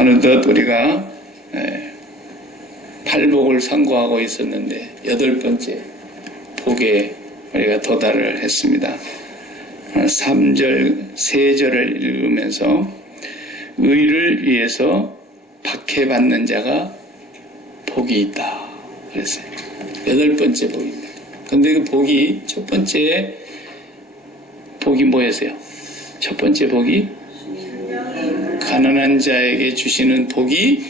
어느덧 우리가 팔복을 상고하고 있었는데 8번째 복에 우리가 도달을 했습니다. 3절, 3절을 읽으면서 의를 위해서 박해받는 자가 복이 있다 그랬어요. 8번째 복입니다. 근데 그 복이 첫 번째 복이 뭐였어요? 첫 번째 복이 가난한 자에게 주시는 복이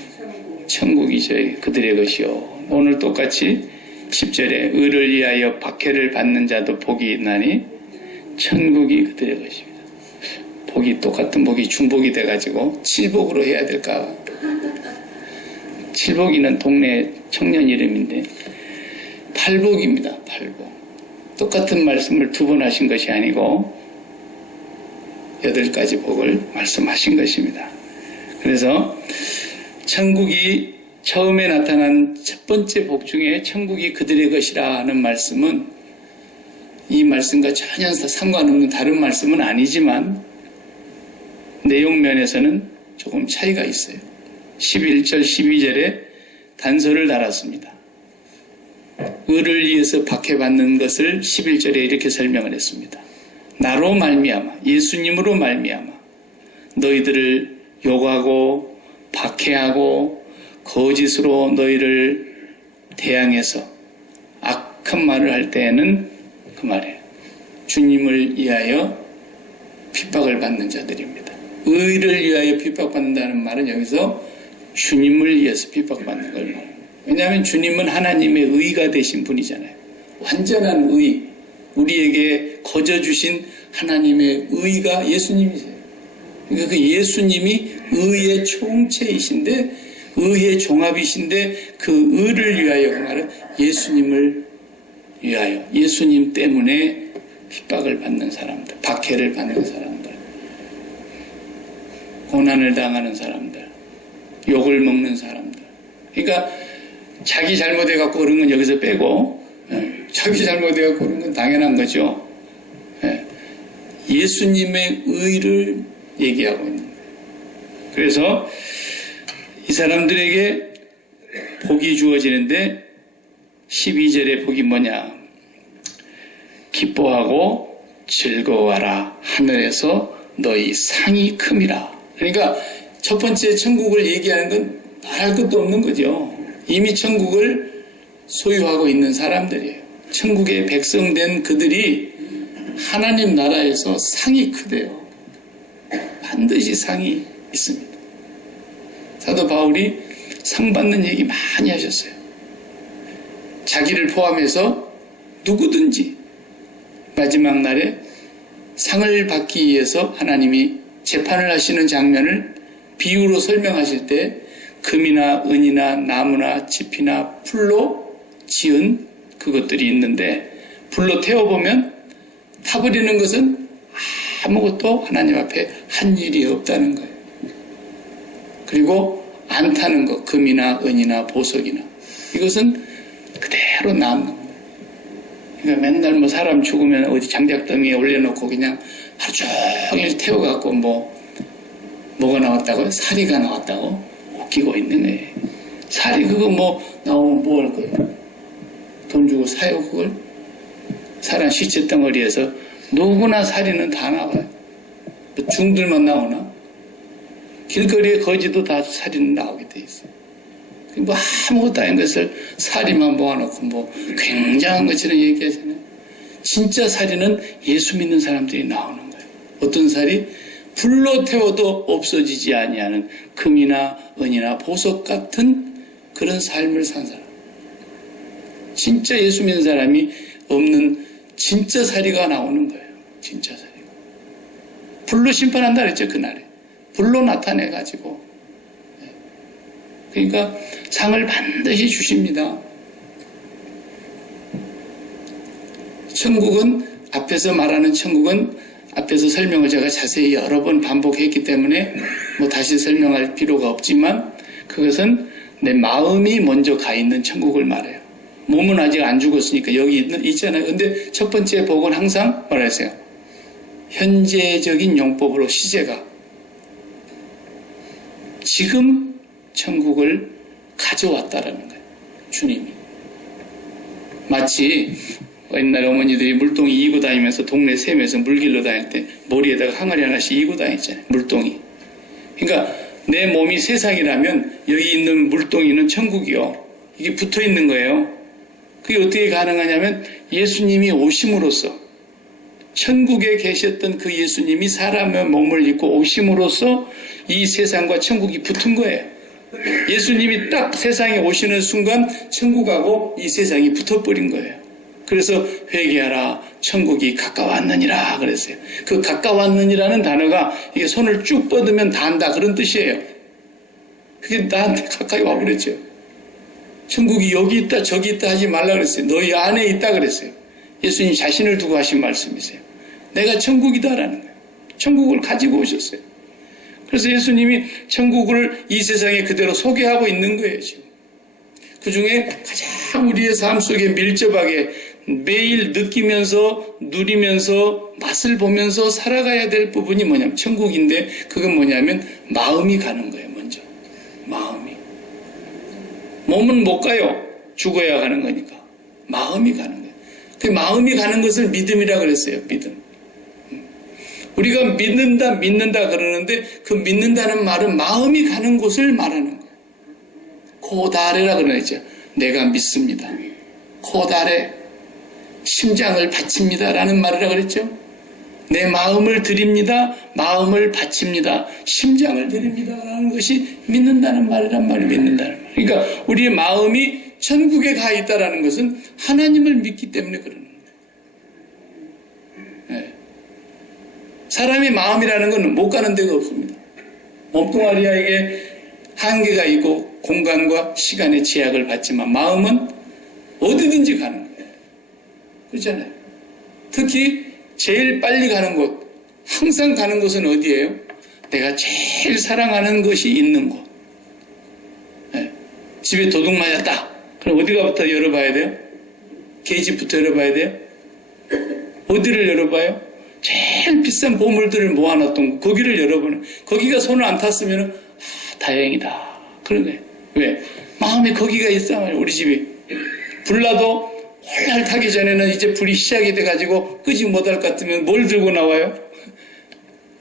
천국이죠. 그들의 것이요. 오늘 똑같이 10절에 의를 위하여 박해를 받는 자도 복이 있나니 천국이 그들의 것입니다. 복이 똑같은 복이 중복이 돼가지고 칠복으로 해야 될까? 칠복이는 동네 청년 이름인데 팔복입니다. 팔복. 똑같은 말씀을 2번 하신 것이 아니고 8가지 복을 말씀하신 것입니다. 그래서 천국이 처음에 나타난 첫 번째 복 중에 천국이 그들의 것이라 하는 말씀은 이 말씀과 전혀 상관없는 다른 말씀은 아니지만 내용 면에서는 조금 차이가 있어요. 11절, 12절에 단서를 달았습니다. 의를 위해서 박해받는 것을 11절에 이렇게 설명을 했습니다. 나로 말미암아, 예수님으로 말미암아 너희들을 욕하고 박해하고 거짓으로 너희를 대항해서 악한 말을 할 때에는 그 말이에요. 주님을 위하여 핍박을 받는 자들입니다. 의를 위하여 핍박받는다는 말은 여기서 주님을 위해서 핍박받는 걸 말합니다. 왜냐하면 주님은 하나님의 의가 되신 분이잖아요. 완전한 의, 우리에게 거저주신 하나님의 의가 예수님이세요. 그러니까 그 예수님이 의의 총체이신데 의의 종합이신데 그 의를 위하여 그 말은 예수님을 위하여 예수님 때문에 핍박을 받는 사람들, 박해를 받는 사람들, 고난을 당하는 사람들, 욕을 먹는 사람들. 그러니까 자기 잘못해갖고 그런 건 여기서 빼고 자기 잘못해갖고 그런 건 당연한 거죠. 예수님의 의를 얘기하고 있는 거예요. 그래서 이 사람들에게 복이 주어지는데 12절의 복이 뭐냐? 기뻐하고 즐거워하라. 하늘에서 너희 상이 큼이라. 그러니까 첫 번째 천국을 얘기하는 건 말할 것도 없는 거죠. 이미 천국을 소유하고 있는 사람들이에요. 천국의 백성된 그들이 하나님 나라에서 상이 크대요. 반드시 상이 있습니다. 사도 바울이 상 받는 얘기 많이 하셨어요. 자기를 포함해서 누구든지 마지막 날에 상을 받기 위해서 하나님이 재판을 하시는 장면을 비유로 설명하실 때 금이나 은이나 나무나 짚이나 풀로 지은 그것들이 있는데 불로 태워보면 타버리는 것은 아무것도 하나님 앞에 한 일이 없다는 거예요. 그리고 안 타는 것, 금이나 은이나 보석이나 이것은 그대로 남는 거예요. 그러니까 맨날 뭐 사람 죽으면 어디 장작더미에 올려놓고 그냥 하루 종일 태워갖고 뭐가 나왔다고요? 사리가 나왔다고 웃기고 있는 거예요. 사리 그거 뭐 나오면 뭐 할 거예요? 돈 주고 사요 그걸? 사람 시체 덩어리에서 누구나 사리는 다 나와요. 뭐 중들만 나오나? 길거리에 거지도 다 사리는 나오게 돼 있어요. 뭐 아무것도 아닌 것을 사리만 모아놓고 뭐 굉장한 것처럼 얘기하잖아요. 진짜 사리는 예수 믿는 사람들이 나오는 거예요. 어떤 사리? 불로 태워도 없어지지 아니하는 금이나 은이나 보석 같은 그런 삶을 산 사람. 진짜 예수 믿는 사람이 없는 진짜 사리가 나오는 거예요. 진짜 사리가. 불로 심판한다 그랬죠, 그날에. 불로 나타내가지고. 그러니까 상을 반드시 주십니다. 천국은, 앞에서 말하는 천국은 앞에서 설명을 제가 자세히 여러 번 반복했기 때문에 뭐 다시 설명할 필요가 없지만 그것은 내 마음이 먼저 가 있는 천국을 말해요. 몸은 아직 안 죽었으니까 여기 있잖아요. 근데 첫 번째 복은 항상 뭐라 했어요? 현재적인 용법으로 시제가 지금 천국을 가져왔다라는 거예요. 주님이. 마치 옛날에 어머니들이 물동이 이고 다니면서 동네 샘에서 물 길러 다닐 때 머리에다가 항아리 하나씩 이고 다녔잖아요. 물동이. 그러니까 내 몸이 세상이라면 여기 있는 물동이는 천국이요. 이게 붙어 있는 거예요. 그게 어떻게 가능하냐면 예수님이 오심으로써, 천국에 계셨던 그 예수님이 사람의 몸을 입고 오심으로써 이 세상과 천국이 붙은 거예요. 예수님이 딱 세상에 오시는 순간 천국하고 이 세상이 붙어버린 거예요. 그래서 회개하라, 천국이 가까웠느니라 그랬어요. 그 가까웠느니라는 단어가 이게 손을 쭉 뻗으면 닿는다 그런 뜻이에요. 그게 나한테 가까이 와버렸죠. 천국이 여기 있다 저기 있다 하지 말라 그랬어요. 너희 안에 있다 그랬어요. 예수님 자신을 두고 하신 말씀이세요. 내가 천국이다라는 거예요. 천국을 가지고 오셨어요. 그래서 예수님이 천국을 이 세상에 그대로 소개하고 있는 거예요. 지금. 그 중에 가장 우리의 삶 속에 밀접하게 매일 느끼면서 누리면서 맛을 보면서 살아가야 될 부분이 뭐냐면 천국인데, 그건 뭐냐면 마음이 가는 거예요. 먼저 마음이. 몸은 못 가요. 죽어야 가는 거니까. 마음이 가는 거예요. 그 마음이 가는 것을 믿음이라 그랬어요. 믿음. 우리가 믿는다 그러는데 그 믿는다는 말은 마음이 가는 곳을 말하는 거예요. 코다레라 그러죠. 내가 믿습니다. 코다레, 심장을 바칩니다 라는 말이라 그랬죠. 내 마음을 드립니다. 마음을 바칩니다. 심장을 드립니다 라는 것이 믿는다는 말이란 말이에요. 믿는다는 말. 그러니까 우리의 마음이 천국에 가 있다라는 것은 하나님을 믿기 때문에 그러는 거예요. 네. 사람의 마음이라는 것은 못 가는 데가 없습니다. 몸뚱아리에게 한계가 있고 공간과 시간의 제약을 받지만 마음은 어디든지 가는 거예요. 그렇잖아요. 특히 제일 빨리 가는 곳, 항상 가는 곳은 어디예요? 내가 제일 사랑하는 것이 있는 곳. 네. 집에 도둑 맞았다. 그럼 어디가부터 열어봐야 돼요? 계집부터 열어봐야 돼요? 어디를 열어봐요? 제일 비싼 보물들을 모아놨던 거기를 열어보는, 거기가 손을 안 탔으면 다행이다 그런 거예요. 왜? 마음이 거기가 있단 말이에요. 우리 집이 불나도 홀랄 타기 전에는 이제 불이 시작이 돼가지고 끄지 못할 것 같으면 뭘 들고 나와요?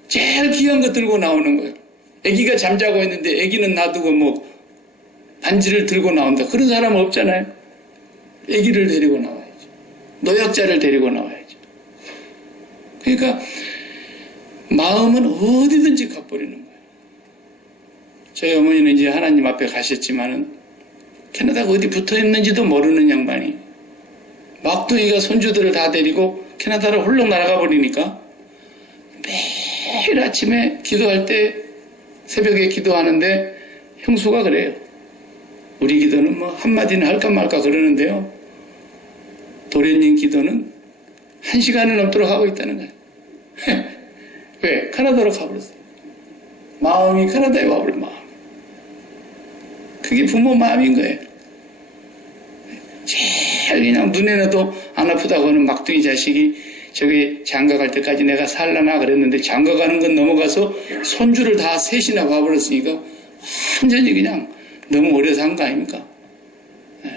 제일 귀한 거 들고 나오는 거예요. 아기가 잠자고 있는데 아기는 놔두고 뭐 반지를 들고 나온다. 그런 사람은 없잖아요. 아기를 데리고 나와야죠. 노약자를 데리고 나와야죠. 그러니까 마음은 어디든지 가버리는 거예요. 저희 어머니는 이제 하나님 앞에 가셨지만은 캐나다가 어디 붙어 있는지도 모르는 양반이 막둥이가 손주들을 다 데리고 캐나다로 홀렁 날아가 버리니까 매일 아침에 기도할 때, 새벽에 기도하는데 형수가 그래요. 우리 기도는 뭐 한마디는 할까 말까 그러는데요, 도련님 기도는 1시간을 넘도록 하고 있다는 거예요. 왜? 캐나다로 가버렸어요. 마음이 캐나다에 와버린 마음. 그게 부모 마음인 거예요. 제일 그냥 눈에 넣어도 안 아프다고 하는 막둥이 자식이 저기 장가갈 때까지 내가 살라나 그랬는데 장가가는 건 넘어가서 손주를 다 셋이나 봐버렸으니까 완전히 그냥 너무 오래 산 거 아닙니까? 네.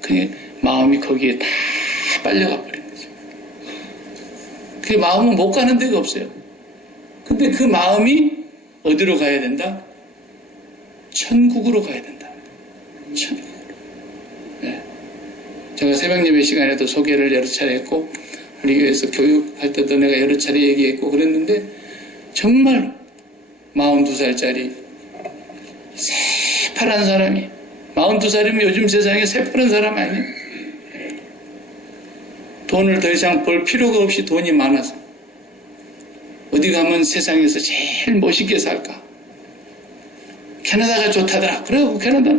그게 마음이 거기에 다 빨려가 버린 거죠. 그 마음은 못 가는 데가 없어요. 근데 그 마음이 어디로 가야 된다? 천국으로 가야 된다. 천국으로. 네. 제가 새벽 예배 시간에도 소개를 여러 차례 했고, 우리 교회에서 교육할 때도 내가 여러 차례 얘기했고 그랬는데, 정말 42살짜리 새파란 사람이, 42살이면 요즘 세상에 새파란 사람 아니에요. 돈을 더 이상 벌 필요가 없이 돈이 많아서 어디 가면 세상에서 제일 멋있게 살까? 캐나다가 좋다더라. 그래고 캐나다.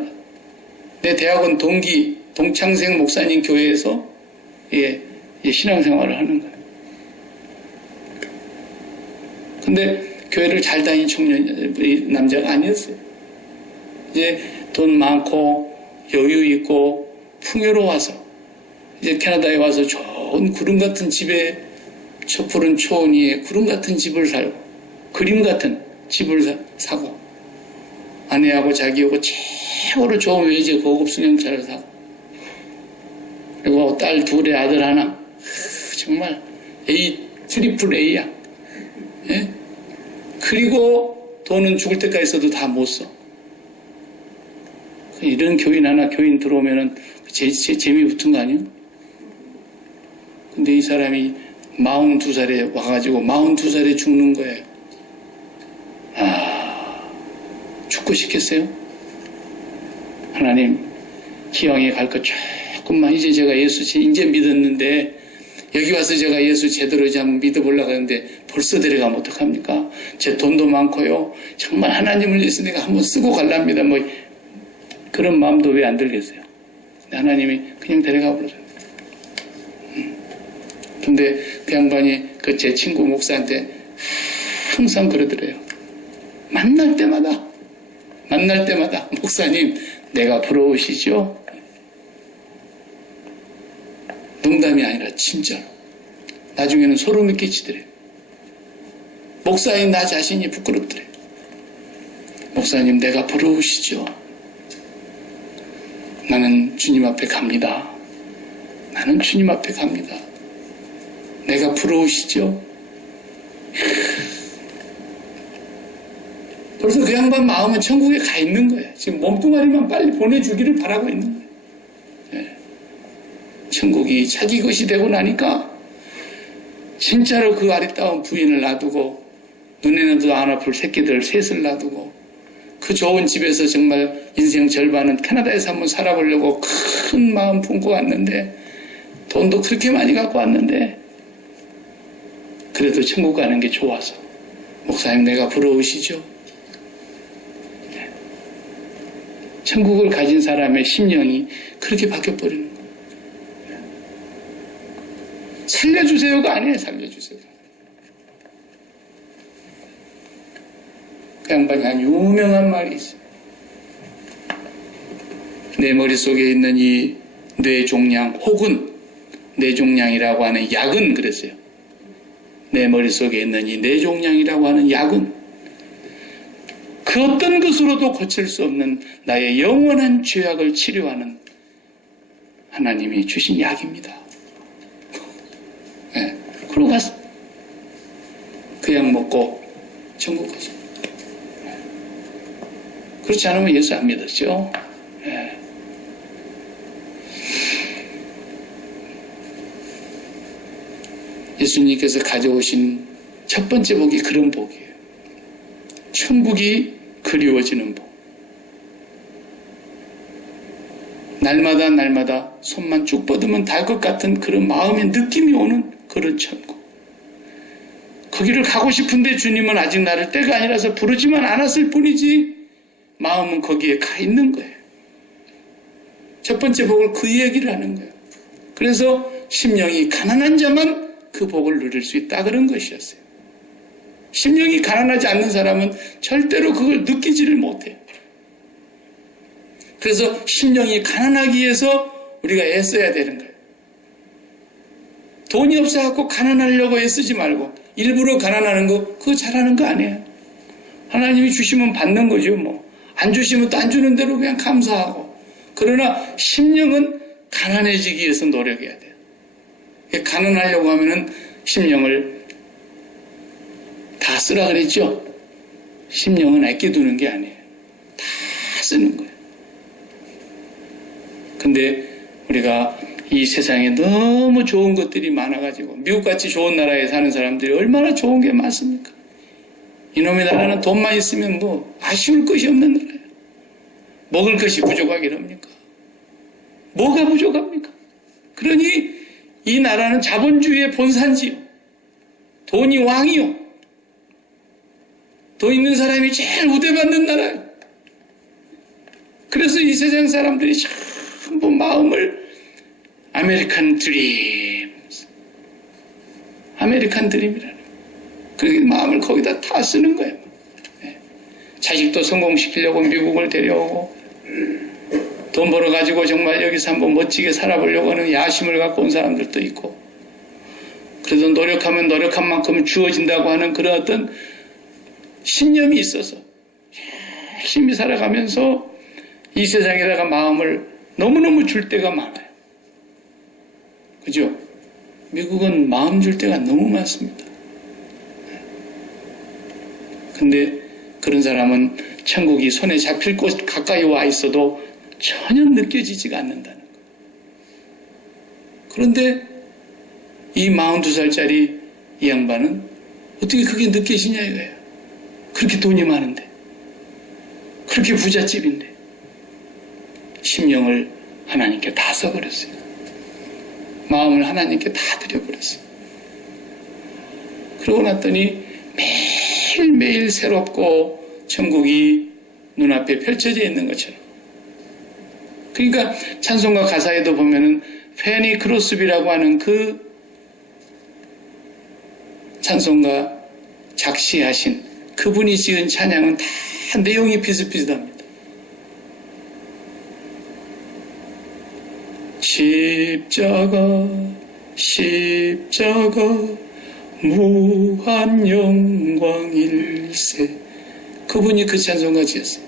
내 대학원 동기 동창생 목사님 교회에서 신앙생활을 하는 거예요. 근데 교회를 잘 다니는 청년 남자가 아니었어요. 이제 돈 많고 여유 있고 풍요로워서 이제 캐나다에 와서 좋은 구름 같은 집에, 저 푸른 초원 위에 구름 같은 집을 살고 그림 같은 집을 사고 아내하고 자기하고 최고로 좋은 외제 고급 승용차를 사고, 그리고 딸 둘에 아들 하나. 정말 트리플 A야. 예? 그리고 돈은 죽을 때까지 써도 다 못 써. 이런 교인 하나, 교인 들어오면은 재미 붙은 거 아니에요? 근데 이 사람이 42살에 와가지고 42살에 죽는 거예요. 죽고 싶겠어요? 하나님, 기왕에 갈 거 조금만, 이제 제가 예수 이제 믿었는데, 여기 와서 제가 예수 제대로 이제 한번 믿어보려고 하는데, 벌써 데려가면 어떡합니까? 제 돈도 많고요. 정말 하나님을 위해서 내가 한번 쓰고 갈랍니다. 뭐, 그런 마음도 왜 안 들겠어요? 하나님이 그냥 데려가 버려요. 근데 그 양반이 제 친구 목사한테 항상 그러더래요. 만날 때마다 목사님, 내가 부러우시죠? 농담이 아니라 진짜로. 나중에는 소름이 끼치더래요. 목사인 나 자신이 부끄럽더래요. 목사님, 내가 부러우시죠? 나는 주님 앞에 갑니다. 나는 주님 앞에 갑니다. 내가 부러우시죠? 벌써 그 양반 마음은 천국에 가 있는 거예요. 지금 몸뚱아리만 빨리 보내주기를 바라고 있는 거예요. 네. 천국이 자기 것이 되고 나니까 진짜로 그 아리따운 부인을 놔두고 눈에는 안 아플 새끼들 셋을 놔두고 그 좋은 집에서 정말 인생 절반은 캐나다에서 한번 살아보려고 큰 마음 품고 왔는데 돈도 그렇게 많이 갖고 왔는데 그래도 천국 가는 게 좋아서 목사님 내가 부러우시죠? 네. 천국을 가진 사람의 심령이 그렇게 바뀌어버리는 거예요. 살려주세요가 아니에요. 살려주세요. 그 양반이 한 유명한 말이 있어요. 내 머릿속에 있는 이 뇌종양 혹은 뇌종양이라고 하는 약은 그랬어요. 내 머릿속에 있는 이 뇌종양이라고 하는 약은 그 어떤 것으로도 고칠 수 없는 나의 영원한 죄악을 치료하는 하나님이 주신 약입니다. 네. 그러고 가서 그 약 먹고 천국 가서. 그렇지 않으면 예수 안 믿었죠. 네. 예수님께서 가져오신 첫 번째 복이 그런 복이에요. 천국이 그리워지는 복. 날마다 손만 쭉 뻗으면 닿을 것 같은 그런 마음의 느낌이 오는 그런 천국. 거기를 가고 싶은데 주님은 아직 나를 때가 아니라서 부르지만 않았을 뿐이지 마음은 거기에 가 있는 거예요. 첫 번째 복을 그 얘기를 하는 거예요. 그래서 심령이 가난한 자만 그 복을 누릴 수 있다 그런 것이었어요. 심령이 가난하지 않는 사람은 절대로 그걸 느끼지를 못해요. 그래서 심령이 가난하기 위해서 우리가 애써야 되는 거예요. 돈이 없어갖고 가난하려고 애쓰지 말고 일부러 가난하는 거 그거 잘하는 거 아니에요. 하나님이 주시면 받는 거죠. 뭐 안 주시면 또 안 주는 대로 그냥 감사하고. 그러나 심령은 가난해지기 위해서 노력해야 돼요. 가난하려고 하면은 심령을 다 쓰라 그랬죠. 심령은 아껴두는 게 아니에요. 다 쓰는 거예요. 근데 우리가 이 세상에 너무 좋은 것들이 많아가지고 미국같이 좋은 나라에 사는 사람들이 얼마나 좋은 게 많습니까? 이놈의 나라는 돈만 있으면 뭐 아쉬울 것이 없는 나라예요. 먹을 것이 부족하긴 합니까? 뭐가 부족합니까? 그러니 이 나라는 자본주의의 본산지요. 돈이 왕이요. 돈 있는 사람이 제일 우대받는 나라예요. 그래서 이 세상 사람들이 전부 마음을 아메리칸 드림이라는 그 마음을 거기다 다 쓰는 거예요. 네. 자식도 성공시키려고 미국을 데려오고 돈 벌어가지고 정말 여기서 한번 멋지게 살아보려고 하는 야심을 갖고 온 사람들도 있고 그래도 노력하면 노력한 만큼 주어진다고 하는 그런 어떤 신념이 있어서 열심히 살아가면서 이 세상에다가 마음을 너무너무 줄 때가 많아요. 그죠? 미국은 마음 줄 때가 너무 많습니다. 근데 그런 사람은 천국이 손에 잡힐 곳 가까이 와 있어도 전혀 느껴지지가 않는다는 거예요. 그런데 이 42살짜리 이 양반은 어떻게 그게 느껴지냐 이거예요. 그렇게 돈이 많은데, 그렇게 부잣집인데 심령을 하나님께 다 써버렸어요. 마음을 하나님께 다 드려버렸어요. 그러고 났더니 매일매일 새롭고 천국이 눈앞에 펼쳐져 있는 것처럼. 그러니까 찬송가 가사에도 보면은 페니 크로스비라고 하는 그 찬송가 작시하신 그분이 지은 찬양은 다 내용이 비슷비슷합니다. 십자가 무한 영광일세. 그분이 그 찬송가 지었어요.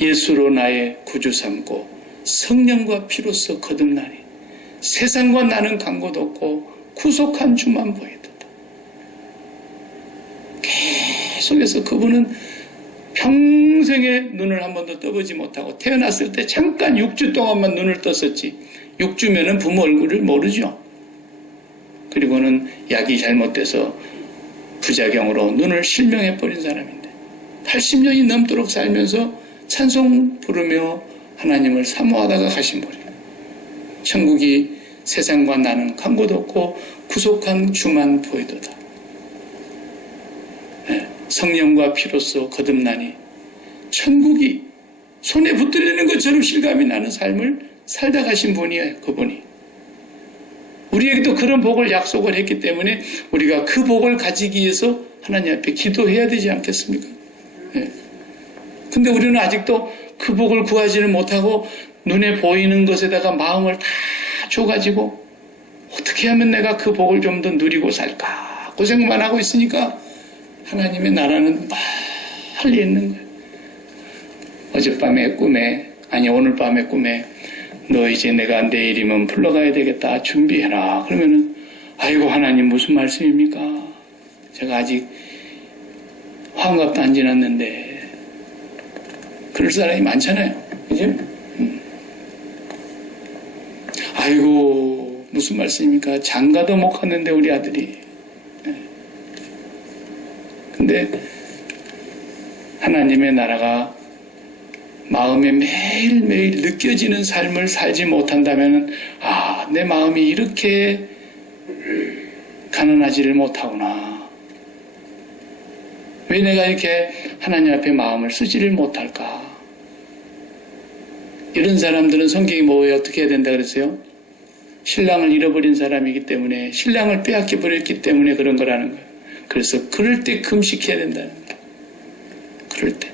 예수로 나의 구주 삼고 성령과 피로써 거듭나니 세상과 나는 간 곳 없고 구속한 주만 보이도다. 계속해서 그분은 평생에 눈을 한 번도 떠보지 못하고 태어났을 때 잠깐 6주 동안만 눈을 떴었지 6주면은 부모 얼굴을 모르죠. 그리고는 약이 잘못돼서 부작용으로 눈을 실명해버린 사람인데 80년이 넘도록 살면서 찬송 부르며 하나님을 사모하다가 가신 분이에요. 천국이 세상과 나는 간 곳 없고 구속한 주만 보이도다. 네, 성령과 피로써 거듭나니 천국이 손에 붙들리는 것처럼 실감이 나는 삶을 살다 가신 분이에요. 그분이. 우리에게도 그런 복을 약속을 했기 때문에 우리가 그 복을 가지기 위해서 하나님 앞에 기도해야 되지 않겠습니까? 네. 근데 우리는 아직도 그 복을 구하지는 못하고 눈에 보이는 것에다가 마음을 다 줘가지고 어떻게 하면 내가 그 복을 좀 더 누리고 살까 고생만 하고 있으니까 하나님의 나라는 멀리 있는 거예요. 어젯밤에 꿈에 오늘 밤에 꿈에 너 이제 내가 내일이면 불러가야 되겠다 준비해라. 그러면은 아이고 하나님 무슨 말씀입니까? 제가 아직 환갑도 안 지났는데 그럴 사람이 많잖아요. 그죠? 아이고 무슨 말씀입니까? 장가도 못 갔는데 우리 아들이. 근데 하나님의 나라가 마음에 매일매일 느껴지는 삶을 살지 못한다면 내 마음이 이렇게 가난하지를 못하구나. 왜 내가 이렇게 하나님 앞에 마음을 쓰지를 못할까? 이런 사람들은 성경이 뭐에 어떻게 해야 된다 그랬어요? 신랑을 잃어버린 사람이기 때문에 신랑을 빼앗겨 버렸기 때문에 그런 거라는 거예요. 그래서 그럴 때 금식해야 된다는 거예요. 그럴 때.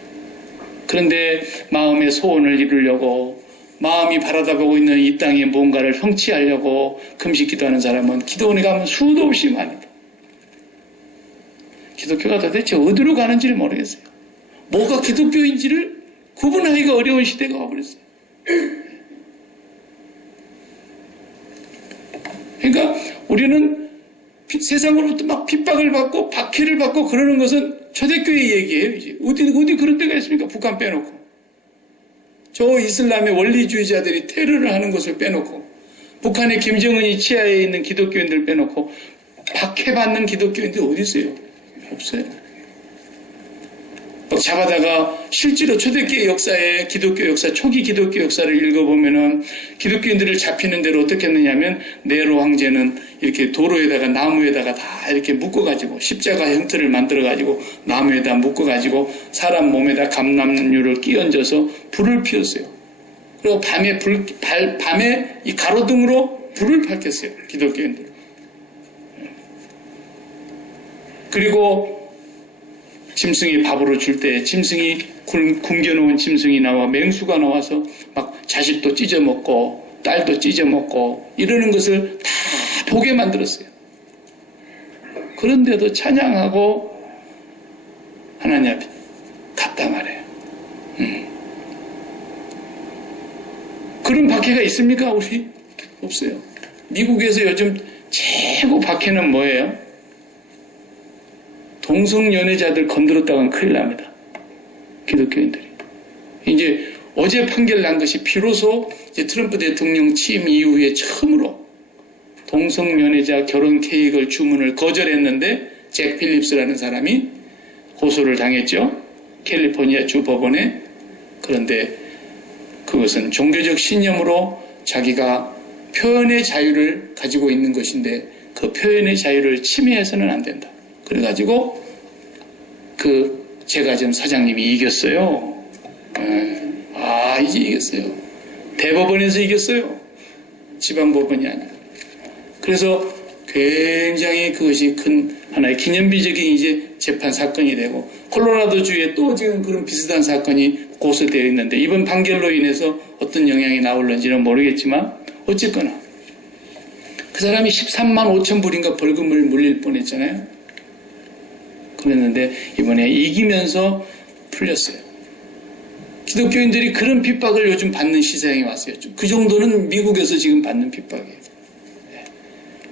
그런데 마음의 소원을 이루려고 마음이 바라다보고 있는 이 땅에 뭔가를 성취하려고 금식 기도하는 사람은 기도원에 가면 수도 없이 많습니다. 기독교가 도대체 어디로 가는지를 모르겠어요. 뭐가 기독교인지를 구분하기가 어려운 시대가 와버렸어요. 그러니까 우리는 세상으로부터 막 핍박을 받고 박해를 받고 그러는 것은 초대교회 얘기예요. 이제 어디 그런 데가 있습니까? 북한 빼놓고 저 이슬람의 원리주의자들이 테러를 하는 것을 빼놓고 북한의 김정은이 치하에 있는 기독교인들 빼놓고 박해받는 기독교인들이 어디 있어요? 없어요. 막 잡아다가 실제로 초대교회 역사에 기독교 역사 초기 기독교 역사를 읽어보면은 기독교인들을 잡히는 대로 어떻게 했느냐면 네로 황제는 이렇게 도로에다가 나무에다가 다 이렇게 묶어가지고 십자가 형태를 만들어가지고 나무에다 묶어가지고 사람 몸에다 감람유를 끼얹어서 불을 피웠어요. 그리고 밤에 이 가로등으로 불을 밝혔어요. 기독교인들. 그리고 짐승이 밥으로 줄 때 짐승이 굶겨놓은 짐승이 나와 맹수가 나와서 막 자식도 찢어먹고 딸도 찢어먹고 이러는 것을 다 보게 만들었어요. 그런데도 찬양하고 하나님 앞에 봤다 말이에요. 그런 박해가 있습니까? 우리? 없어요. 미국에서 요즘 최고 박해는 뭐예요? 동성연애자들 건드렸다가는 큰일 납니다. 기독교인들이. 이제 어제 판결 난 것이 비로소 이제 트럼프 대통령 취임 이후에 처음으로 동성연애자 결혼 계획을 주문을 거절했는데 잭 필립스라는 사람이 고소를 당했죠. 캘리포니아 주 법원에. 그런데 그것은 종교적 신념으로 자기가 표현의 자유를 가지고 있는 것인데 그 표현의 자유를 침해해서는 안 된다. 그래가지고 제가 지금 사장님이 이겼어요. 이제 이겼어요. 대법원에서 이겼어요. 지방법원이 아니라. 그래서 굉장히 그것이 큰 하나의 기념비적인 이제 재판 사건이 되고, 콜로라도주에 또 지금 그런 비슷한 사건이 고소되어 있는데, 이번 판결로 인해서 어떤 영향이 나올는지는 모르겠지만, 어쨌거나 그 사람이 13만 5천 불인가 벌금을 물릴 뻔했잖아요. 그랬는데 이번에 이기면서 풀렸어요. 기독교인들이 그런 핍박을 요즘 받는 시대에 왔어요. 그 정도는 미국에서 지금 받는 핍박이에요.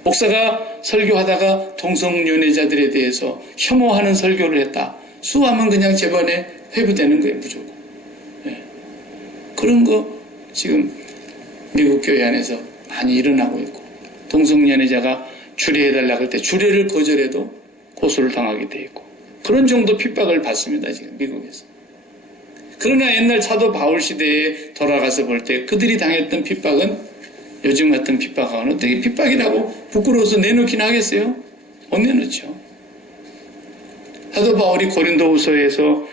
목사가 설교하다가 동성연애자들에 대해서 혐오하는 설교를 했다. 수하면 그냥 재판에 회부되는 거예요, 무조건. 그런 거 지금 미국 교회 안에서 많이 일어나고 있고, 동성연애자가 주례해달라고 할 때 주례를 거절해도 고소를 당하게 돼 있고, 그런 정도 핍박을 받습니다, 지금 미국에서. 그러나 옛날 사도 바울 시대에 돌아가서 볼 때 그들이 당했던 핍박은 요즘 같은 핍박하고는 어떻게 핍박이라고 부끄러워서 내놓긴 하겠어요? 못 내놓죠. 사도 바울이 고린도후서에서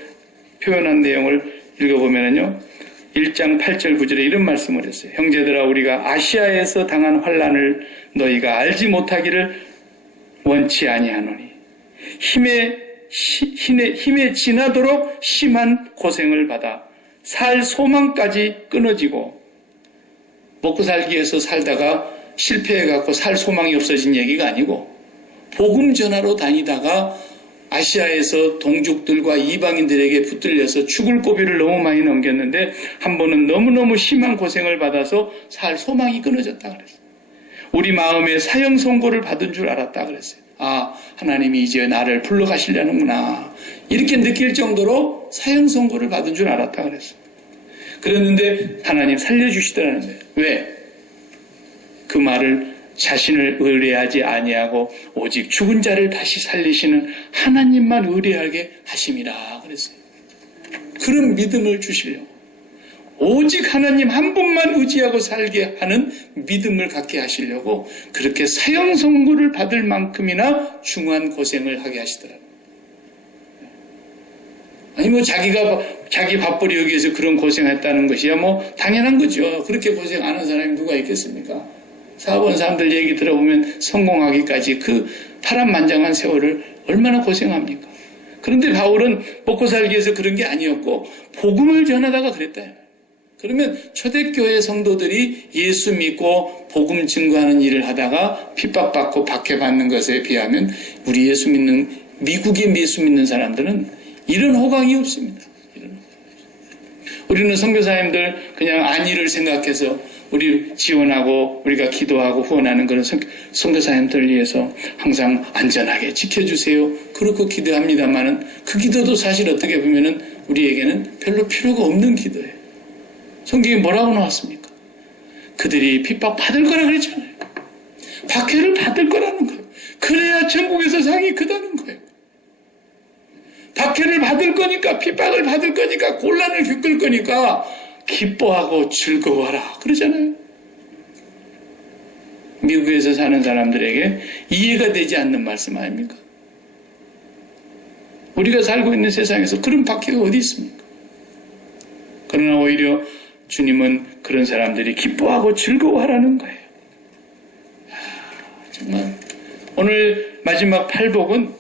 표현한 내용을 읽어보면요, 1장 8절 9절에 이런 말씀을 했어요. 형제들아, 우리가 아시아에서 당한 환난을 너희가 알지 못하기를 원치 아니하노니 힘에 지나도록 심한 고생을 받아 살 소망까지 끊어지고, 먹고 살기 위해서 살다가 실패해갖고 살 소망이 없어진 얘기가 아니고, 복음 전하러 다니다가 아시아에서 동족들과 이방인들에게 붙들려서 죽을 고비를 너무 많이 넘겼는데 한 번은 너무너무 심한 고생을 받아서 살 소망이 끊어졌다 그랬어요. 우리 마음에 사형 선고를 받은 줄 알았다 그랬어요. 하나님이 이제 나를 불러가시려는구나, 이렇게 느낄 정도로 사형 선고를 받은 줄 알았다 그랬어요. 그랬는데 하나님 살려주시더라는 거예요. 왜? 그 말을 자신을 의뢰하지 아니하고 오직 죽은 자를 다시 살리시는 하나님만 의뢰하게 하심이라 그랬어요. 그런 믿음을 주시려고, 오직 하나님 한 분만 의지하고 살게 하는 믿음을 갖게 하시려고 그렇게 사형 선고를 받을 만큼이나 중한 고생을 하게 하시더라고요. 아니 자기 밥벌이 여기 위해서 그런 고생했다는 것이야 당연한 거죠. 그렇게 고생 안 한 사람이 누가 있겠습니까? 사업한 사람들 얘기 들어보면 성공하기까지 그 파란만장한 세월을 얼마나 고생합니까? 그런데 바울은 먹고 살기 위해서 그런 게 아니었고 복음을 전하다가 그랬다. 그러면 초대교회 성도들이 예수 믿고 복음 증거하는 일을 하다가 핍박받고 박해받는 것에 비하면 우리 미국의 예수 믿는 사람들은 이런 호강이 없습니다. 우리는 선교사님들 그냥 안위를 생각해서 우리 지원하고 우리가 기도하고 후원하는 그런 선교사님들을 위해서 항상 안전하게 지켜주세요, 그렇고 기도합니다만은 그 기도도 사실 어떻게 보면은 우리에게는 별로 필요가 없는 기도예요. 성경에 뭐라고 나왔습니까? 그들이 핍박받을 거라 그랬잖아요. 박해를 받을 거라는 거예요. 그래야 천국에서 상이 크다는 거예요. 박해를 받을 거니까, 핍박을 받을 거니까, 곤란을 겪을 거니까 기뻐하고 즐거워하라 그러잖아요. 미국에서 사는 사람들에게 이해가 되지 않는 말씀 아닙니까? 우리가 살고 있는 세상에서 그런 박해가 어디 있습니까? 그러나 오히려 주님은 그런 사람들이 기뻐하고 즐거워하라는 거예요. 정말 오늘 마지막 팔복은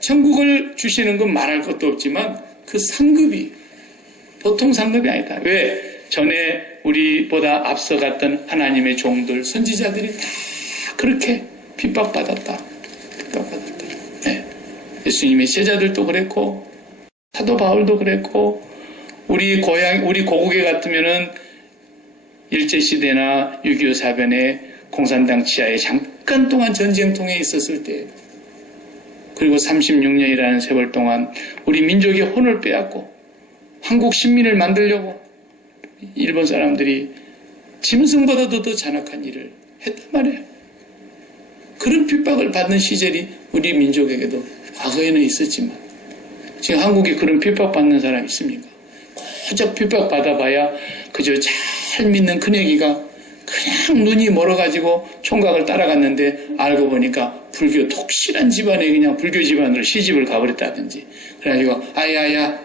천국을 주시는 건 말할 것도 없지만 그 상급이 보통 상급이 아니다. 왜? 전에 우리보다 앞서갔던 하나님의 종들, 선지자들이 다 그렇게 핍박받았다. 네. 예수님의 제자들도 그랬고 사도 바울도 그랬고, 우리 고국에 같으면은 일제시대나 6.25 사변에 공산당 치하에 잠깐 동안 전쟁통에 있었을 때, 그리고 36년이라는 세월 동안 우리 민족의 혼을 빼앗고 한국 신민을 만들려고 일본 사람들이 짐승보다도 더 잔악한 일을 했단 말이에요. 그런 핍박을 받는 시절이 우리 민족에게도 과거에는 있었지만 지금 한국에 그런 핍박받는 사람 있습니까? 고작 핍박받아봐야 그저 잘 믿는 큰애기가 그냥 눈이 멀어가지고 총각을 따라갔는데 알고 보니까 불교 독실한 집안에 그냥 불교 집안으로 시집을 가버렸다든지, 그래가지고 아야야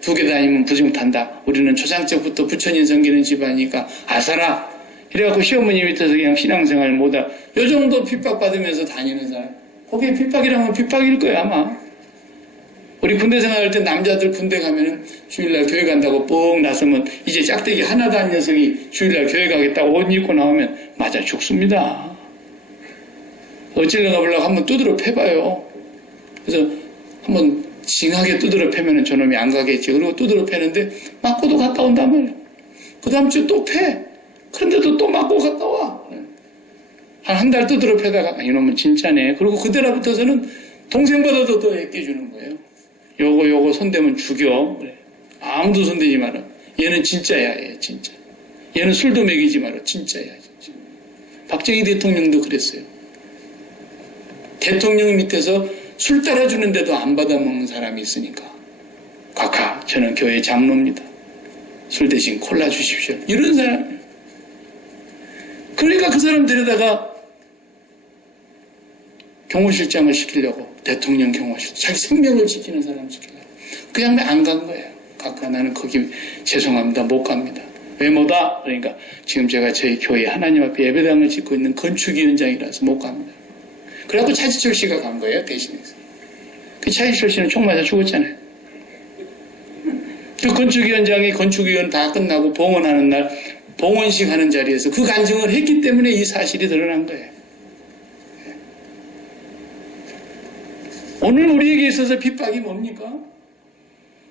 2개 다니면 부정 탄다. 우리는 초상적부터 부처님 섬기는 집안이니까 아사라. 이래갖고 시어머니 밑에서 그냥 신앙생활 못하. 요 정도 핍박받으면서 다니는 사람. 그게 핍박이라면 핍박일 거야 아마. 우리 군대 생활할 때 남자들 군대 가면은 주일날 교회 간다고 뻥 나서면 이제 짝대기 하나도 안 녀석이 주일날 교회 가겠다고 옷 입고 나오면 맞아 죽습니다. 어찌려가 보려고 한번 두드려 패봐요. 그래서 한번 징하게 두드려 패면은 저놈이 안 가겠지. 그리고 두드려 패는데 맞고도 갔다 온단 말이야. 그 다음 주 또 패. 그런데도 또 맞고 갔다 와. 한 달 두드려 패다가 이놈은 진짜네. 그리고 그때라부터서는 동생보다도 더 애껴주는 거예요. 요거 손대면 죽여. 그래. 아무도 손대지 마라. 얘는 진짜야, 얘 진짜. 얘는 술도 먹이지 마라. 진짜야, 진짜. 박정희 대통령도 그랬어요. 대통령 밑에서 술 따라주는데도 안 받아먹는 사람이 있으니까. 각하, 저는 교회 장로입니다. 술 대신 콜라 주십시오. 이런 사람. 그러니까 그 사람 데려다가 경호실장을 시키려고, 대통령 경호실장, 자기 생명을 지키는 사람 시키려고. 그냥 안 간 거예요. 각하, 나는 거기 죄송합니다. 못 갑니다. 왜 못와? 그러니까 지금 제가 저희 교회 하나님 앞에 예배당을 짓고 있는 건축위원장이라서 못 갑니다. 그래갖고 차지철 씨가 간 거예요, 대신해서. 그 차지철 씨는 총 맞아 죽었잖아요. 그 건축위원장이 건축위원 다 끝나고 봉헌하는 날, 봉헌식 하는 자리에서 그 간증을 했기 때문에 이 사실이 드러난 거예요. 오늘 우리에게 있어서 핍박이 뭡니까?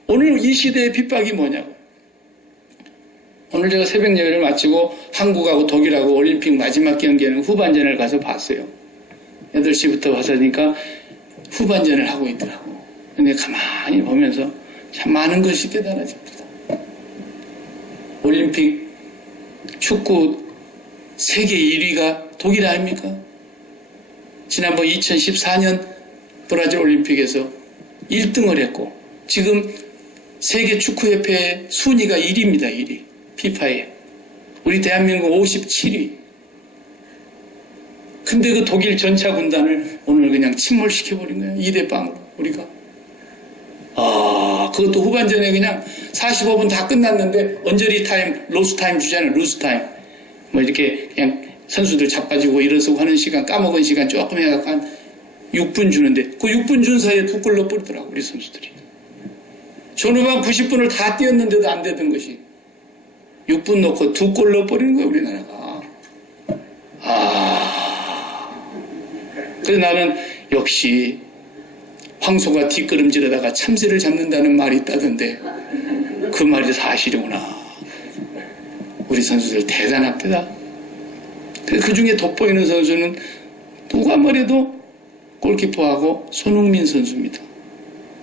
오늘 이 시대의 핍박이 뭐냐고. 오늘 제가 새벽 예배를 마치고 한국하고 독일하고 올림픽 마지막 경기하는 후반전을 가서 봤어요. 8시부터 와서니까 후반전을 하고 있더라고. 근데 가만히 보면서 참 많은 것이 깨달아집니다. 올림픽 축구 세계 1위가 독일 아닙니까? 지난번 2014년 브라질 올림픽에서 1등을 했고 지금 세계 축구협회 순위가 1위입니다. 1위. 피파에. 우리 대한민국 57위. 근데 그 독일 전차 군단을 오늘 그냥 침몰시켜버린 거예요. 2대0으로 우리가. 그것도 후반전에 그냥 45분 다 끝났는데 언저리 타임, 로스 타임 주잖아요. 루스 타임. 뭐 이렇게 그냥 선수들 자빠지고 일어서고 하는 시간, 까먹은 시간 조금 해갖고 한 6분 주는데 그 6분 준 사이에 2골 넣어버리더라고 우리 선수들이. 전후반 90분을 다 뛰었는데도 안 되던 것이 6분 넣고 2골 넣어버리는 거예요 우리나라가. 그래서 나는 역시 황소가 뒷걸음질하다가 참새를 잡는다는 말이 있다던데 그 말이 사실이구나. 우리 선수들 대단합니다. 그 중에 돋보이는 선수는 누가 뭐래도 골키퍼하고 손흥민 선수입니다.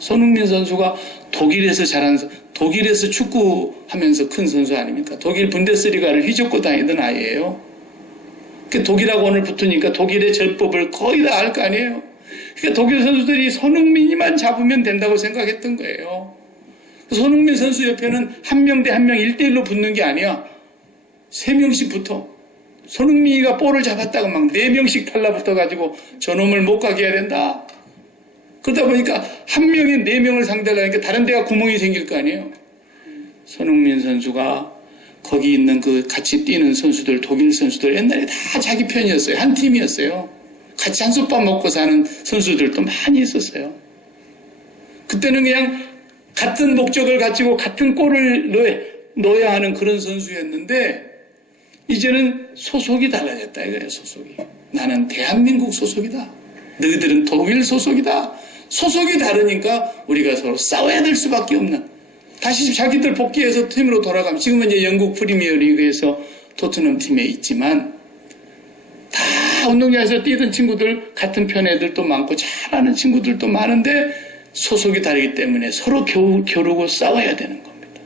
손흥민 선수가 독일에서 독일에서 축구하면서 큰 선수 아닙니까? 독일 분데스리가를 휘젓고 다니던 아이예요. 독일하고 오늘 붙으니까 독일의 전법을 거의 다 알 거 아니에요. 그러니까 독일 선수들이 손흥민이만 잡으면 된다고 생각했던 거예요. 손흥민 선수 옆에는 한 명 대 한 명 1대1로 붙는 게 아니야. 3명씩 붙어. 손흥민이가 볼을 잡았다가 막 4명씩 달라붙어가지고 저놈을 못 가게 해야 된다. 그러다 보니까 한 명이 4명을 상대를 하니까 다른 데가 구멍이 생길 거 아니에요. 손흥민 선수가 거기 있는 그 같이 뛰는 선수들, 독일 선수들 옛날에 다 자기 편이었어요. 한 팀이었어요. 같이 한솥밥 먹고 사는 선수들도 많이 있었어요. 그때는 그냥 같은 목적을 가지고 같은 골을 넣어야 하는 그런 선수였는데 이제는 소속이 달라졌다 이거예요. 소속이. 나는 대한민국 소속이다. 너희들은 독일 소속이다. 소속이 다르니까 우리가 서로 싸워야 될 수밖에 없는, 다시 자기들 복귀해서 팀으로 돌아가면, 지금은 이제 영국 프리미어 리그에서 토트넘 팀에 있지만 다 운동장에서 뛰던 친구들, 같은 편 애들도 많고 잘하는 친구들도 많은데 소속이 다르기 때문에 서로 겨루고 싸워야 되는 겁니다.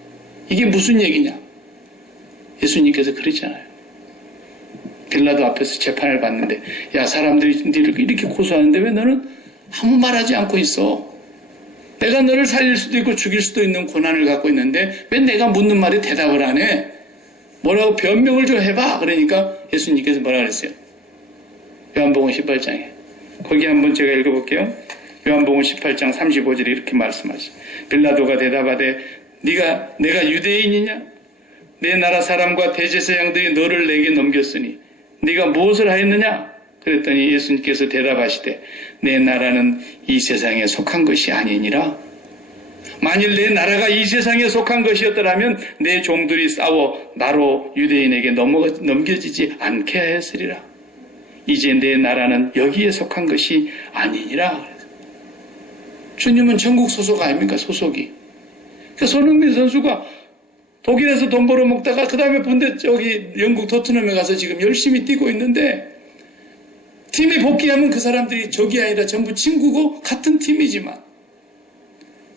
이게 무슨 얘기냐? 예수님께서 그랬잖아요. 빌라도 앞에서 재판을 받는데, 야, 사람들이 이렇게 고소하는데 왜 너는 아무 말하지 않고 있어? 내가 너를 살릴 수도 있고 죽일 수도 있는 권한을 갖고 있는데 왜 내가 묻는 말에 대답을 안 해? 뭐라고 변명을 좀 해봐. 그러니까 예수님께서 뭐라 그랬어요? 요한복음 18장에. 거기 한번 제가 읽어볼게요. 요한복음 18장 35절에 이렇게 말씀하시. 빌라도가 대답하되 내가 유대인이냐? 내 나라 사람과 대제사장들이 너를 내게 넘겼으니 네가 무엇을 하였느냐? 그랬더니 예수님께서 대답하시되 내 나라는 이 세상에 속한 것이 아니니라. 만일 내 나라가 이 세상에 속한 것이었더라면 내 종들이 싸워 나로 유대인에게 넘겨지지 않게 하였으리라. 이제 내 나라는 여기에 속한 것이 아니니라. 주님은 전국 소속 아닙니까? 소속이. 그러니까 손흥민 선수가 독일에서 돈 벌어먹다가 그 다음에 영국 토트넘에 가서 지금 열심히 뛰고 있는데, 팀이 복귀하면 그 사람들이 적이 아니라 전부 친구고 같은 팀이지만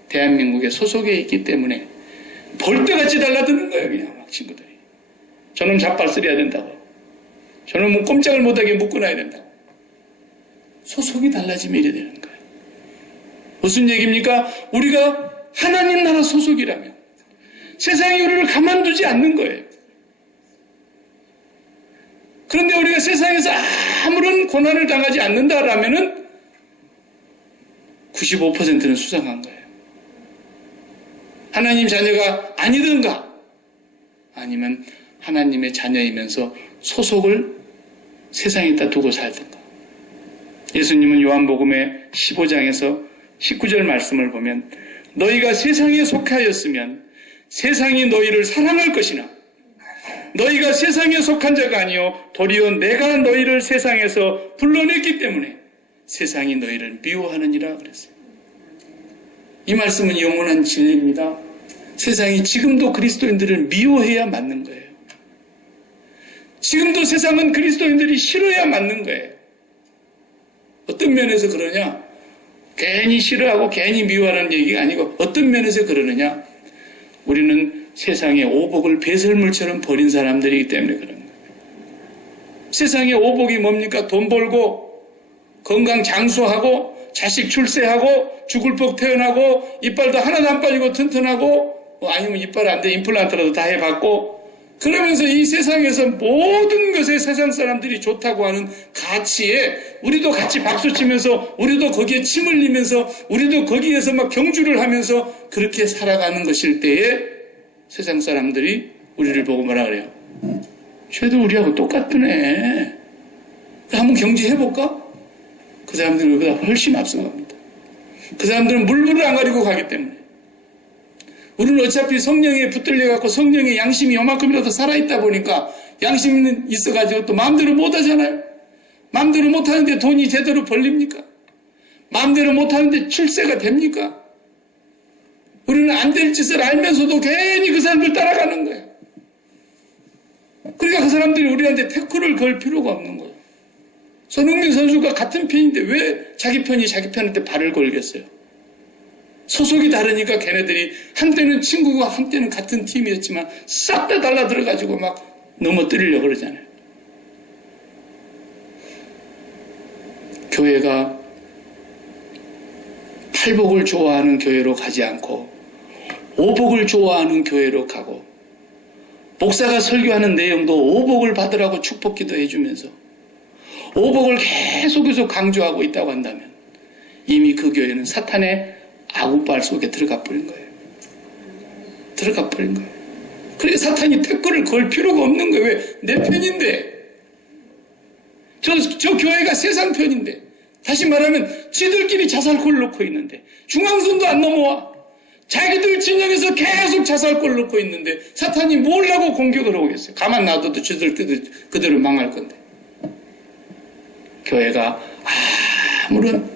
대한민국의 소속에 있기 때문에 벌떼같이 달라드는 거예요. 그냥 막 친구들이. 저놈 잡발쓰려야 된다고. 저놈은 꼼짝을 못하게 묶어놔야 된다고. 소속이 달라지면 이래 되는 거예요. 무슨 얘기입니까? 우리가 하나님 나라 소속이라면 세상이 우리를 가만두지 않는 거예요. 그런데 우리가 세상에서 아무런 고난을 당하지 않는다라면은 95%는 수상한 거예요. 하나님 자녀가 아니든가 아니면 하나님의 자녀이면서 소속을 세상에다 두고 살든가. 예수님은 요한복음의 15장에서 19절 말씀을 보면 너희가 세상에 속하였으면 세상이 너희를 사랑할 것이나 너희가 세상에 속한 자가 아니요 도리어 내가 너희를 세상에서 불러냈기 때문에 세상이 너희를 미워하느니라 그랬어요. 이 말씀은 영원한 진리입니다. 세상이 지금도 그리스도인들을 미워해야 맞는 거예요. 지금도 세상은 그리스도인들이 싫어야 맞는 거예요. 어떤 면에서 그러냐? 괜히 싫어하고 괜히 미워하는 얘기가 아니고 어떤 면에서 그러느냐? 우리는 세상의 오복을 배설물처럼 버린 사람들이기 때문에 그런 거예요. 세상의 오복이 뭡니까? 돈 벌고 건강 장수하고 자식 출세하고 죽을 법 태어나고 이빨도 하나도 안 빠지고 튼튼하고 아니면 이빨 안 돼 임플란트라도 다 해봤고 그러면서 이 세상에서 모든 것에 세상 사람들이 좋다고 하는 가치에 우리도 같이 박수치면서 우리도 거기에 침 흘리면서 우리도 거기에서 막 경주를 하면서 그렇게 살아가는 것일 때에 세상 사람들이 우리를 보고 뭐라 그래요? 쟤도 우리하고 똑같으네. 한번 경제해볼까? 그 사람들은 우리보다 훨씬 앞서갑니다. 그 사람들은 물불을 안 가리고 가기 때문에. 우리는 어차피 성령에 붙들려갖고 성령의 양심이 요만큼이라도 살아있다 보니까 양심이 있어가지고 또 마음대로 못하잖아요. 마음대로 못하는데 돈이 제대로 벌립니까? 마음대로 못하는데 출세가 됩니까? 우리는 안 될 짓을 알면서도 괜히 그 사람들 따라가는 거예요. 그러니까 그 사람들이 우리한테 태클을 걸 필요가 없는 거예요. 손흥민 선수가 같은 편인데 왜 자기 편이 자기 편한테 발을 걸겠어요? 소속이 다르니까 걔네들이 한때는 친구고 한때는 같은 팀이었지만 싹 다 달라들어가지고 막 넘어뜨리려고 그러잖아요. 교회가 팔복을 좋아하는 교회로 가지 않고 오복을 좋아하는 교회로 가고 목사가 설교하는 내용도 오복을 받으라고 축복기도 해주면서 오복을 계속해서 강조하고 있다고 한다면 이미 그 교회는 사탄의 아구발 속에 들어가 버린 거예요. 들어가 버린 거예요. 그러니까 사탄이 태클을 걸 필요가 없는 거예요. 왜? 내 편인데. 저 교회가 세상 편인데. 다시 말하면 지들끼리 자살골 놓고 있는데 중앙선도 안 넘어와. 자기들 진영에서 계속 자살골 놓고 있는데 사탄이 뭘 하고 공격을 오겠어요. 가만 놔둬도 지들 그대로 망할 건데. 교회가 아무런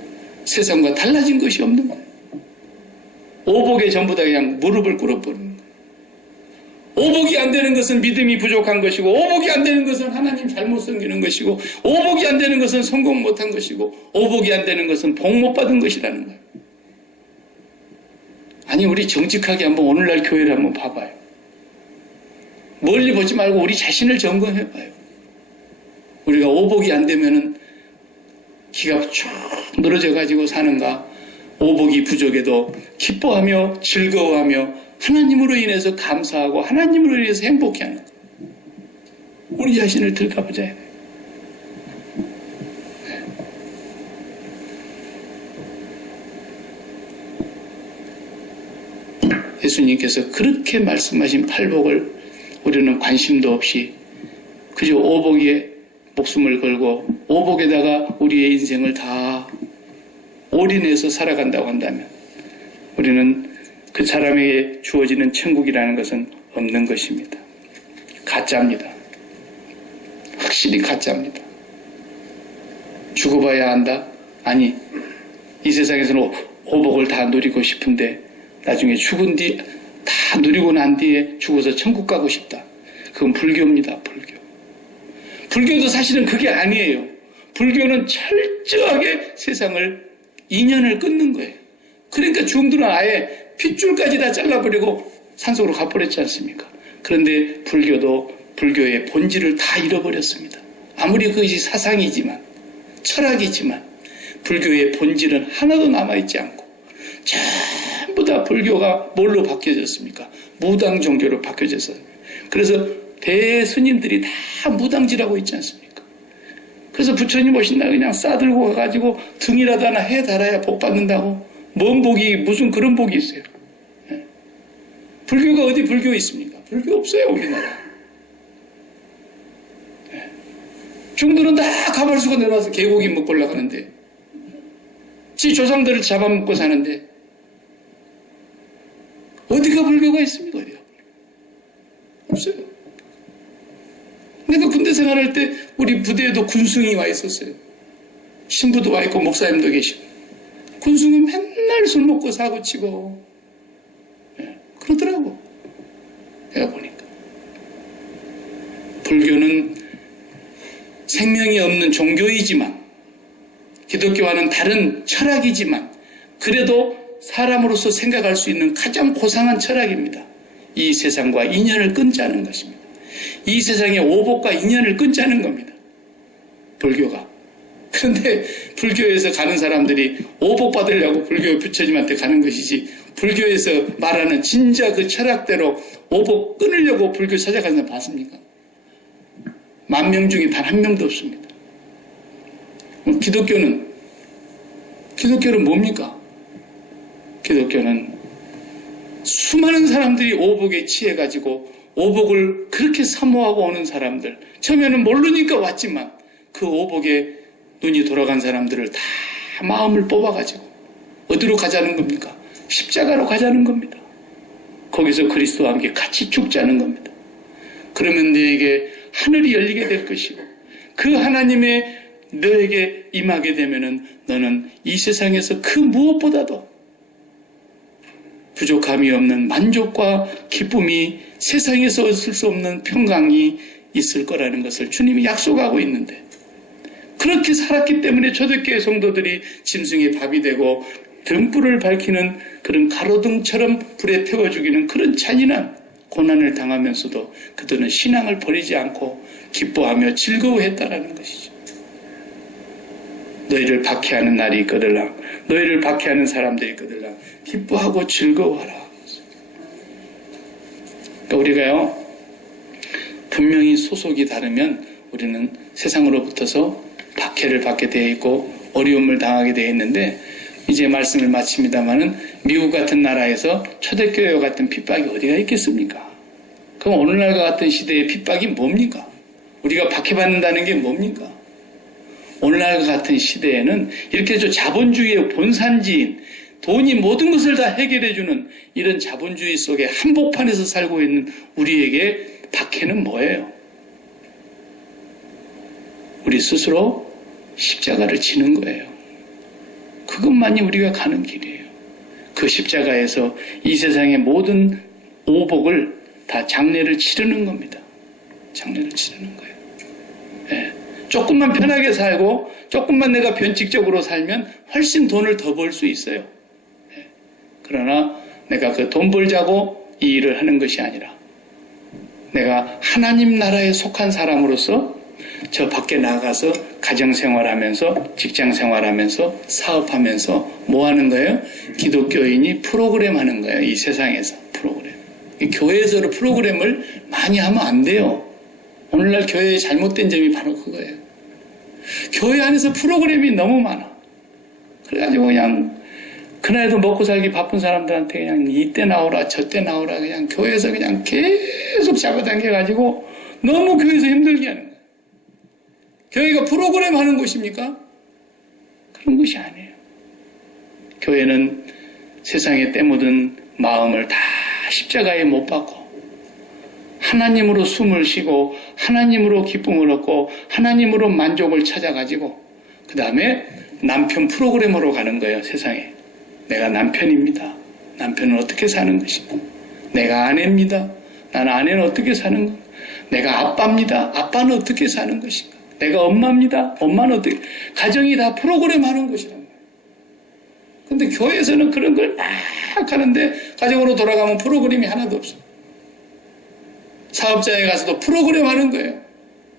세상과 달라진 것이 없는 거예요. 오복에 전부 다 그냥 무릎을 꿇어버리는 거예요. 오복이 안 되는 것은 믿음이 부족한 것이고, 오복이 안 되는 것은 하나님 잘못 섬기는 것이고, 오복이 안 되는 것은 성공 못한 것이고, 오복이 안 되는 것은 복 못 받은 것이라는 거예요. 아니, 우리 정직하게 한번 오늘날 교회를 한번 봐봐요. 멀리 보지 말고 우리 자신을 점검해봐요. 우리가 오복이 안 되면은 기가 쭉 늘어져가지고 사는가, 오복이 부족해도 기뻐하며 즐거워하며 하나님으로 인해서 감사하고 하나님으로 인해서 행복해하는 거예요. 우리 자신을 들여다보자. 예수님께서 그렇게 말씀하신 팔복을 우리는 관심도 없이 그저 오복에 목숨을 걸고 오복에다가 우리의 인생을 다 올인해서 살아간다고 한다면 우리는 그 사람에게 주어지는 천국이라는 것은 없는 것입니다. 가짜입니다. 확실히 가짜입니다. 죽어봐야 한다? 아니, 이 세상에서는 오복을 다 누리고 싶은데 나중에 죽은 뒤 다 누리고 난 뒤에 죽어서 천국 가고 싶다. 그건 불교입니다. 불교. 불교도 사실은 그게 아니에요. 불교는 철저하게 세상을 인연을 끊는 거예요. 그러니까 중들은 아예 핏줄까지 다 잘라버리고 산속으로 가버렸지 않습니까? 그런데 불교도 불교의 본질을 다 잃어버렸습니다. 아무리 그것이 사상이지만, 철학이지만 불교의 본질은 하나도 남아있지 않고 전부 다 불교가 뭘로 바뀌어졌습니까? 무당 종교로 바뀌어졌어요. 그래서 대스님들이 다 무당질하고 있지 않습니까? 그래서 부처님 오신다 그냥 싸들고 가가지고 등이라도 하나 해달아야 복 받는다고. 뭔 복이, 무슨 그런 복이 있어요. 네. 불교가 어디 불교 있습니까? 불교 없어요, 우리나라. 네. 중들은 다 가발수고 내려와서 개고기 먹고 올라가는데, 지 조상들을 잡아먹고 사는데, 어디가 불교가 있습니까? 어디가? 없어요. 내가 군대 생활할 때 우리 부대에도 군승이 와 있었어요. 신부도 와 있고 목사님도 계시고. 군승은 맨날 술 먹고 사고 치고, 네, 그러더라고. 내가 보니까. 불교는 생명이 없는 종교이지만, 기독교와는 다른 철학이지만, 그래도 사람으로서 생각할 수 있는 가장 고상한 철학입니다. 이 세상과 인연을 끊자는 것입니다. 이 세상의 오복과 인연을 끊자는 겁니다. 불교가. 그런데 불교에서 가는 사람들이 오복 받으려고 불교 부처님한테 가는 것이지, 불교에서 말하는 진짜 그 철학대로 오복 끊으려고 불교 찾아가는 사람 봤습니까? 10,000명 중에 단 한 명도 없습니다. 기독교는 뭡니까? 기독교는 수많은 사람들이 오복에 취해가지고 오복을 그렇게 사모하고 오는 사람들, 처음에는 모르니까 왔지만 그 오복에 눈이 돌아간 사람들을 다 마음을 뽑아가지고 어디로 가자는 겁니까? 십자가로 가자는 겁니다. 거기서 그리스도와 함께 같이 죽자는 겁니다. 그러면 너에게 하늘이 열리게 될 것이고, 그 하나님의 너에게 임하게 되면은 너는 이 세상에서 그 무엇보다도 부족함이 없는 만족과 기쁨이, 세상에서 얻을 수 없는 평강이 있을 거라는 것을 주님이 약속하고 있는데, 그렇게 살았기 때문에 초대교회 성도들이 짐승의 밥이 되고 등불을 밝히는 그런 가로등처럼 불에 태워 죽이는 그런 잔인한 고난을 당하면서도 그들은 신앙을 버리지 않고 기뻐하며 즐거워했다라는 것이죠. 너희를 박해하는 날이 있거들라, 너희를 박해하는 사람들이 있거들라, 기뻐하고 즐거워하라. 그러니까 우리가요, 분명히 소속이 다르면 우리는 세상으로부터서 박해를 받게 되어 있고 어려움을 당하게 되어 있는데, 이제 말씀을 마칩니다마는 미국 같은 나라에서 초대교회와 같은 핍박이 어디가 있겠습니까? 그럼 오늘날과 같은 시대의 핍박이 뭡니까? 우리가 박해받는다는 게 뭡니까? 오늘날과 같은 시대에는 이렇게 자본주의의 본산지인, 돈이 모든 것을 다 해결해주는 이런 자본주의 속에 한복판에서 살고 있는 우리에게 박해는 뭐예요? 우리 스스로 십자가를 지는 거예요. 그것만이 우리가 가는 길이에요. 그 십자가에서 이 세상의 모든 오복을 다 장례를 치르는 겁니다. 장례를 치르는 거예요. 예. 조금만 편하게 살고 조금만 내가 변칙적으로 살면 훨씬 돈을 더 벌 수 있어요. 예. 그러나 내가 그 돈 벌자고 이 일을 하는 것이 아니라 내가 하나님 나라에 속한 사람으로서 저 밖에 나가서 가정생활하면서 직장생활하면서 사업하면서 뭐 하는 거예요? 기독교인이 프로그램 하는 거예요. 이 세상에서 프로그램. 교회에서 프로그램을 많이 하면 안 돼요. 오늘날 교회의 잘못된 점이 바로 그거예요. 교회 안에서 프로그램이 너무 많아. 그래가지고 그냥 그날도 먹고 살기 바쁜 사람들한테 그냥 이때 나오라 저때 나오라 그냥 교회에서 그냥 계속 잡아당겨가지고 너무 교회에서 힘들게 하는 거예요. 교회가 프로그램 하는 곳입니까? 그런 것이 아니에요. 교회는 세상에 때묻은 마음을 다 십자가에 못 박고 하나님으로 숨을 쉬고 하나님으로 기쁨을 얻고 하나님으로 만족을 찾아가지고 그 다음에 남편 프로그램으로 가는 거예요. 세상에. 내가 남편입니다. 남편은 어떻게 사는 것인가? 내가 아내입니다. 나는 아내는 어떻게 사는 것? 내가 아빠입니다. 아빠는 어떻게 사는 것인가? 내가 엄마입니다. 엄마는 어떻게? 가정이 다 프로그램 하는 것이란 말이에요. 근데 교회에서는 그런 걸 막 하는데 가정으로 돌아가면 프로그램이 하나도 없어. 사업자에 가서도 프로그램 하는 거예요.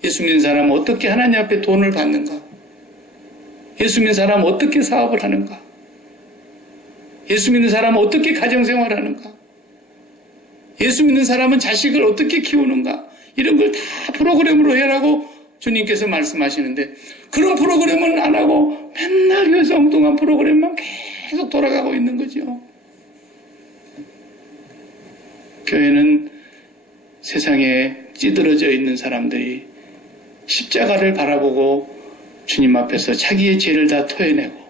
예수 믿는 사람은 어떻게 하나님 앞에 돈을 받는가? 예수 믿는 사람은 어떻게 사업을 하는가? 예수 믿는 사람은 어떻게 가정생활을 하는가? 예수 믿는 사람은 자식을 어떻게 키우는가? 이런 걸 다 프로그램으로 해라고 주님께서 말씀하시는데 그런 프로그램은 안 하고 맨날 교회에서 엉뚱한 프로그램만 계속 돌아가고 있는 거죠. 교회는 세상에 찌들어져 있는 사람들이 십자가를 바라보고 주님 앞에서 자기의 죄를 다 토해내고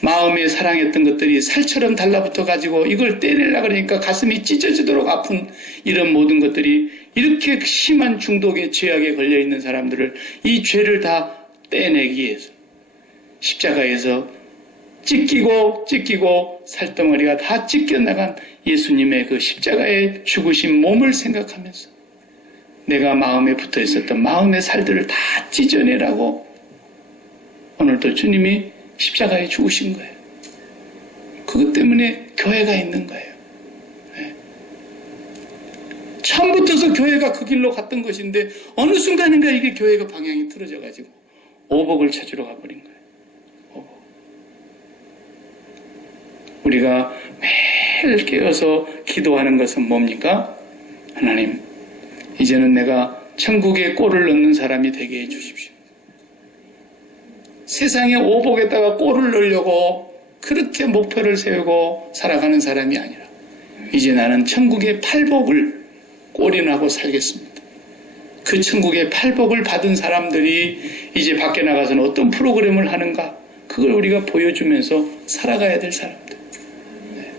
마음에 사랑했던 것들이 살처럼 달라붙어 가지고 이걸 떼내려고 그러니까 가슴이 찢어지도록 아픈 이런 모든 것들이 이렇게 심한 중독의 죄악에 걸려 있는 사람들을 이 죄를 다 떼내기 위해서 십자가에서 찢기고 살덩어리가 다 찢겨나간 예수님의 그 십자가에 죽으신 몸을 생각하면서 내가 마음에 붙어 있었던 마음의 살들을 다 찢어내라고 오늘도 주님이 십자가에 죽으신 거예요. 그것 때문에 교회가 있는 거예요. 네. 처음부터서 교회가 그 길로 갔던 것인데 어느 순간인가 이게 교회가 방향이 틀어져가지고 오복을 찾으러 가버린 거예요. 오복. 우리가 매일 깨어서 기도하는 것은 뭡니까? 하나님, 이제는 내가 천국에 꼴을 넣는 사람이 되게 해주십시오. 세상의 오복에다가 꼴을 넣으려고 그렇게 목표를 세우고 살아가는 사람이 아니라 이제 나는 천국의 팔복을 꼴인하고 살겠습니다. 그 천국의 팔복을 받은 사람들이 이제 밖에 나가서는 어떤 프로그램을 하는가 그걸 우리가 보여주면서 살아가야 될 사람들. 네.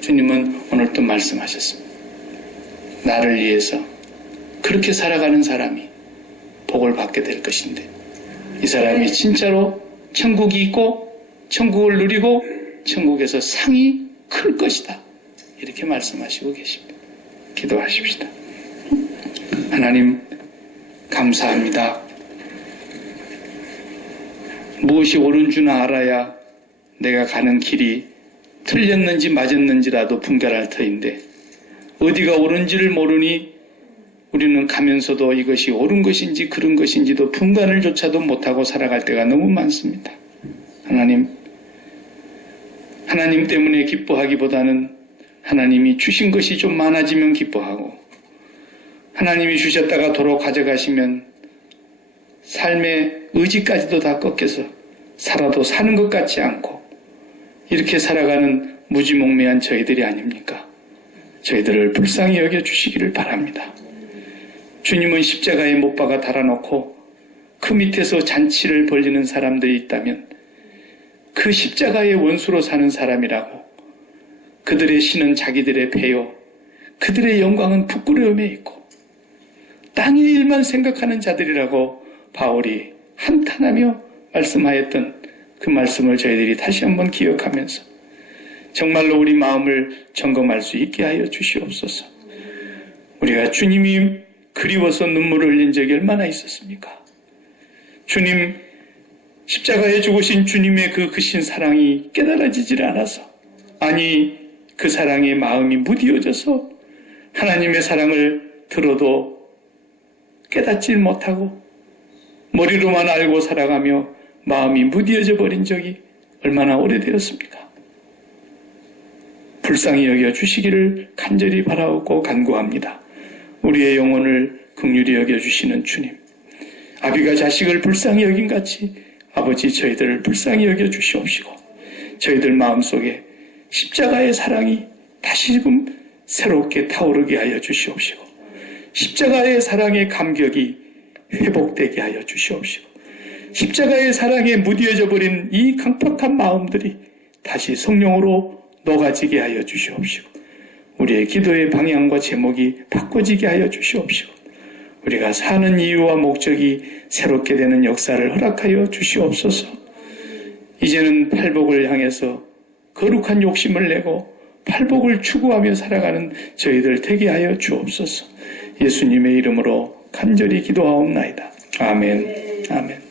주님은 오늘 또 말씀하셨습니다. 나를 위해서 그렇게 살아가는 사람이 복을 받게 될 것인데 이 사람이 진짜로 천국이 있고 천국을 누리고 천국에서 상이 클 것이다. 이렇게 말씀하시고 계십니다. 기도하십시다. 하나님 감사합니다. 무엇이 옳은 줄 알아야 내가 가는 길이 틀렸는지 맞았는지라도 분별할 터인데 어디가 옳은지를 모르니 우리는 가면서도 이것이 옳은 것인지 그른 것인지도 분간을 조차도 못하고 살아갈 때가 너무 많습니다. 하나님 때문에 기뻐하기보다는 하나님이 주신 것이 좀 많아지면 기뻐하고 하나님이 주셨다가 도로 가져가시면 삶의 의지까지도 다 꺾여서 살아도 사는 것 같지 않고 이렇게 살아가는 무지몽매한 저희들이 아닙니까? 저희들을 불쌍히 여겨주시기를 바랍니다. 주님은 십자가에 못 박아 달아놓고 그 밑에서 잔치를 벌리는 사람들이 있다면 그 십자가의 원수로 사는 사람이라고 그들의 신은 자기들의 배요 그들의 영광은 부끄러움에 있고 땅의 일만 생각하는 자들이라고 바울이 한탄하며 말씀하였던 그 말씀을 저희들이 다시 한번 기억하면서 정말로 우리 마음을 점검할 수 있게 하여 주시옵소서. 우리가 주님이 그리워서 눈물을 흘린 적이 얼마나 있었습니까? 주님, 십자가에 죽으신 주님의 그 크신 사랑이 깨달아지질 않아서, 아니 그 사랑의 마음이 무디어져서 하나님의 사랑을 들어도 깨닫질 못하고 머리로만 알고 살아가며 마음이 무디어져 버린 적이 얼마나 오래되었습니까? 불쌍히 여겨 주시기를 간절히 바라옵고 간구합니다. 우리의 영혼을 긍휼히 여겨 주시는 주님, 아비가 자식을 불쌍히 여긴 같이 아버지 저희들을 불쌍히 여겨 주시옵시고 저희들 마음속에 십자가의 사랑이 다시금 새롭게 타오르게 하여 주시옵시고 십자가의 사랑의 감격이 회복되게 하여 주시옵시고 십자가의 사랑에 무디어져 버린 이 강팍한 마음들이 다시 성령으로 녹아지게 하여 주시옵시고 우리의 기도의 방향과 제목이 바꿔지게 하여 주시옵시고 우리가 사는 이유와 목적이 새롭게 되는 역사를 허락하여 주시옵소서. 이제는 팔복을 향해서 거룩한 욕심을 내고 팔복을 추구하며 살아가는 저희들 되게 하여 주옵소서. 예수님의 이름으로 간절히 기도하옵나이다. 아멘. 아멘.